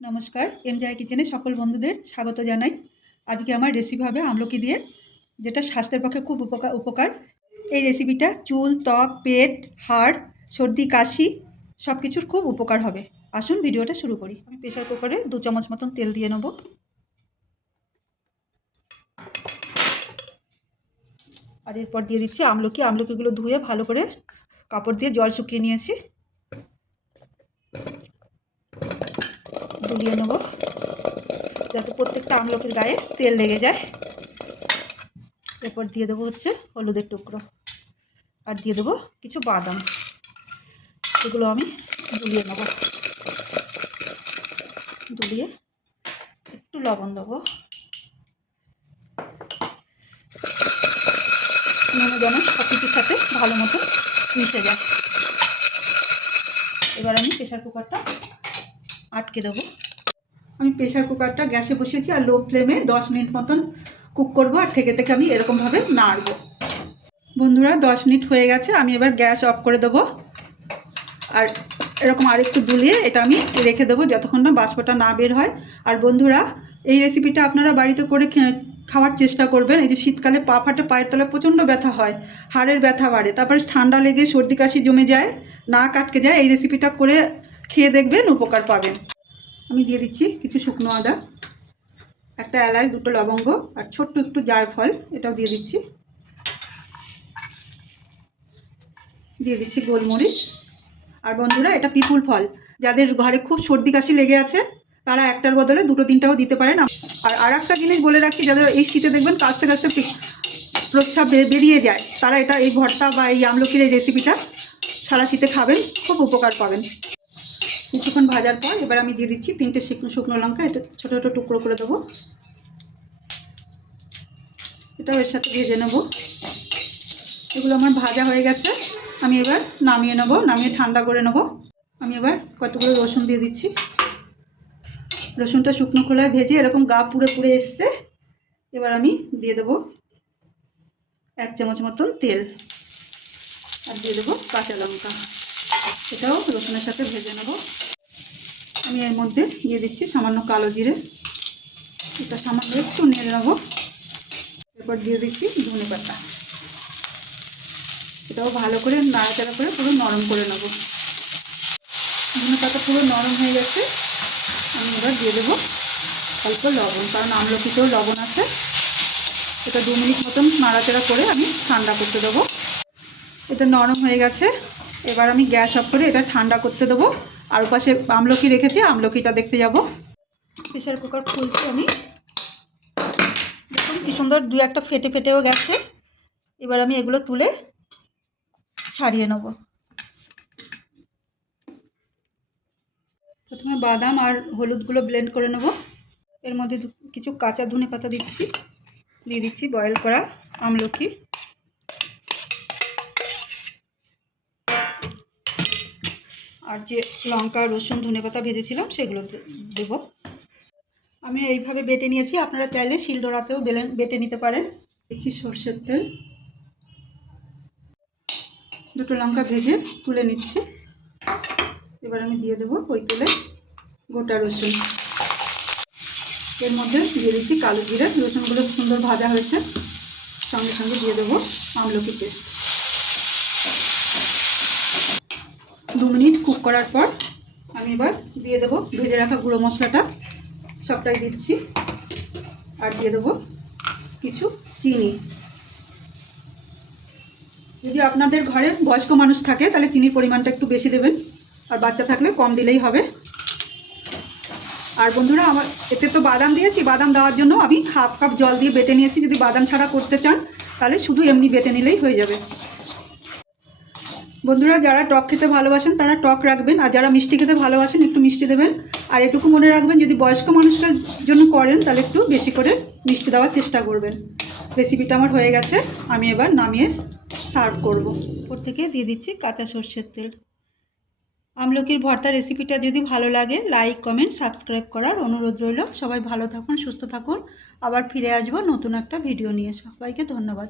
নমস্কার, এমজে কিচেনে সকল বন্ধুদের স্বাগত জানাই। আজকে আমার রেসিপি হবে আমলকি দিয়ে, যেটা স্বাস্থ্যের পক্ষে খুব উপকার। এই রেসিপিটা চুল, ত্বক, পেট, হাড়, সর্দি, কাশি সব কিছুর খুব উপকার হবে। আসুন ভিডিওটা শুরু করি। আমি প্রেসার কুকারে 2 চামচ মতন তেল দিয়ে নেব। আর এরপর দিয়ে দিচ্ছি আমলকিগুলো ধুয়ে ভালো করে কাপড় দিয়ে জল শুকিয়ে নিয়েছি, ডুবিয়ে নেব যাতে প্রত্যেকটা আমলকির গায়ে তেল লেগে যায়। এরপর দিয়ে দেবো হচ্ছে হলুদের টুকরো, আর দিয়ে দেবো কিছু বাদাম। এগুলো আমি দুলিয়ে নেব, দুলিয়ে একটু লবণ দেবো, যেন সব কিছুর সাথে ভালো মতো মিশে যায়। এবার আমি প্রেসার কুকারটা আটকে দেবো। আমি প্রেসার কুকারটা গ্যাসে বসিয়েছি আর লো ফ্লেমে 10 মিনিট মতন কুক করবো, আর থেকে থেকে আমি এরকমভাবে নাড়বো। বন্ধুরা 10 মিনিট হয়ে গেছে, আমি এবার গ্যাস অফ করে দেবো। আর এরকম আরেকটু দুলিয়ে এটা আমি রেখে দেবো যতক্ষণ না বাষ্পটা না বের হয়। আর বন্ধুরা, এই রেসিপিটা আপনারা বাড়িতে করে খাওয়ার চেষ্টা করবেন। এই যে শীতকালে পা ফাটে, পায়ের তলায় প্রচণ্ড ব্যথা হয়, হাড়ের ব্যথা বাড়ে, তারপরে ঠান্ডা লেগে সর্দি কাশি জমে যায়, নাক আটকে যায়। এই রেসিপিটা করে খেয়ে দেখবেন, উপকার পাবেন। আমি দিয়ে দিচ্ছি কিছু শুকনো আদা, একটা এলাচ, 2টো লবঙ্গ, আর ছোট্ট একটু জায়ফল, এটাও দিয়ে দিচ্ছি। দিয়ে দিচ্ছি গোলমরিচ। আর বন্ধুরা, এটা পিপুল ফল, যাদের ঘরে খুব সর্দি কাশি লেগে আছে তারা একটার বদলে 2-3টাও দিতে পারেন। আর একটা জিনিস বলে রাখি, যাদের এই শীতে দেখবেন কাশতে কাশতে প্রস্রাব বেরিয়ে যায়, তারা এটা এই ভর্তা বা এই আমলকির এই রেসিপিটা সারা শীতে খাবেন, খুব উপকার পাবেন। কিছুক্ষণ ভাজার পর এবার আমি দিয়ে দিচ্ছি 3টে শুকনো লঙ্কা, এটা ছোটো ছোটো টুকরো করে দেবো। এটাও এর সাথে ভেজে নেব। এগুলো আমার ভাজা হয়ে গেছে, আমি এবার নামিয়ে নেব, নামিয়ে ঠান্ডা করে নেব। আমি এবার কতগুলো রসুন দিয়ে দিচ্ছি। রসুনটা শুকনো খোলায় ভেজে এরকম গা পুড়ে পুড়ে এসছে। এবার আমি দিয়ে দেবো 1 চামচ মতন তেল, আর দিয়ে দেবো কাঁচা লঙ্কা, এটাও রসুনের সাথে ভেজে নেব। আমি এর মধ্যে দিয়ে দিচ্ছি সামান্য কালো জিরে, এটা সামান্য একটু নেড়ে নেব। এরপর দিয়ে দিচ্ছি ধনে পাতা, এটাও ভালো করে নাড়াচাড়া করে পুরো নরম করে নেব। ধনে পাতা পুরো নরম হয়ে গেছে, আমি এবার দিয়ে দেবো অল্প লবণ, কারণ আমলকিতেও লবণ আছে। এটা 2 মিনিট মতন নাড়াচাড়া করে আমি ঠান্ডা করতে দেবো। এটা নরম হয়ে গেছে, এবার আমি গ্যাস অফ করে এটা ঠান্ডা করতে দেবো। আর পাশে আমলকি রেখেছি, আমলকিটা দেখতে যাব। প্রেসার কুকার খুলছি আমি, দেখুন কি সুন্দর 2-1টা ফেটে ফেটেও গেছে। এবার আমি এগুলো তুলে ছাড়িয়ে নেব। প্রথমে বাদাম আর হলুদগুলো ব্লেন্ড করে নেব। এর মধ্যে কিছু কাঁচা ধনে পাতা দিচ্ছি, দিয়ে দিচ্ছি বয়েল করা আমলকি, আর যে লঙ্কা, রসুন, ধনে পাতা ভেজেছিলাম সেগুলো দেব। আমি এইভাবে বেটে নিয়েছি, আপনারা চাইলে শিলনোড়াতেও বেটে নিতে পারেন। দিচ্ছি সর্ষের তেল, 2টো লঙ্কা ভেজে তুলে নিচ্ছি। এবার আমি দিয়ে দেবো ওই তেলে গোটা রসুন, এর মধ্যে দিয়ে দিচ্ছি কালো জিরে। রসুনগুলো সুন্দর ভাজা হয়েছে, সঙ্গে সঙ্গে দিয়ে দেবো আমলকি পেস্ট। 2 মিনিট কুক করার পর আমি এবার দিয়ে দেবো ভেজে রাখা গুঁড়ো মশলাটা, সবটাই দিচ্ছি। আর দিয়ে দেবো কিছু চিনি। যদি আপনাদের ঘরে বয়স্ক মানুষ থাকে তাহলে চিনির পরিমাণটা একটু বেশি দেবেন, আর বাচ্চা থাকলে কম দিলেই হবে। আর বন্ধুরা, আমার এতে তো বাদাম দিয়েছি, বাদাম দেওয়ার জন্য আমি 1/2 কাপ জল দিয়ে বেটে নিয়েছি। যদি বাদাম ছাড়া করতে চান তাহলে শুধু এমনি বেটে নিলেই হয়ে যাবে। বন্ধুরা, যারা টক খেতে ভালোবাসেন তারা টক রাখবেন, আর যারা মিষ্টি খেতে ভালোবাসেন একটু মিষ্টি দেবেন। আর এটুকু মনে রাখবেন, যদি বয়স্ক মানুষের জন্য করেন তাহলে একটু বেশি করে মিষ্টি দেওয়ার চেষ্টা করবেন। রেসিপিটা আমার হয়ে গেছে, আমি এবার নামিয়ে সার্ভ করব। ওপর থেকে দিয়ে দিচ্ছি কাঁচা সর্ষের তেল। আমলকির ভর্তা রেসিপিটা যদি ভালো লাগে, লাইক, কমেন্ট, সাবস্ক্রাইব করার অনুরোধ রইল। সবাই ভালো থাকুন, সুস্থ থাকুন। আবার ফিরে আসবো নতুন একটা ভিডিও নিয়ে। সবাইকে ধন্যবাদ।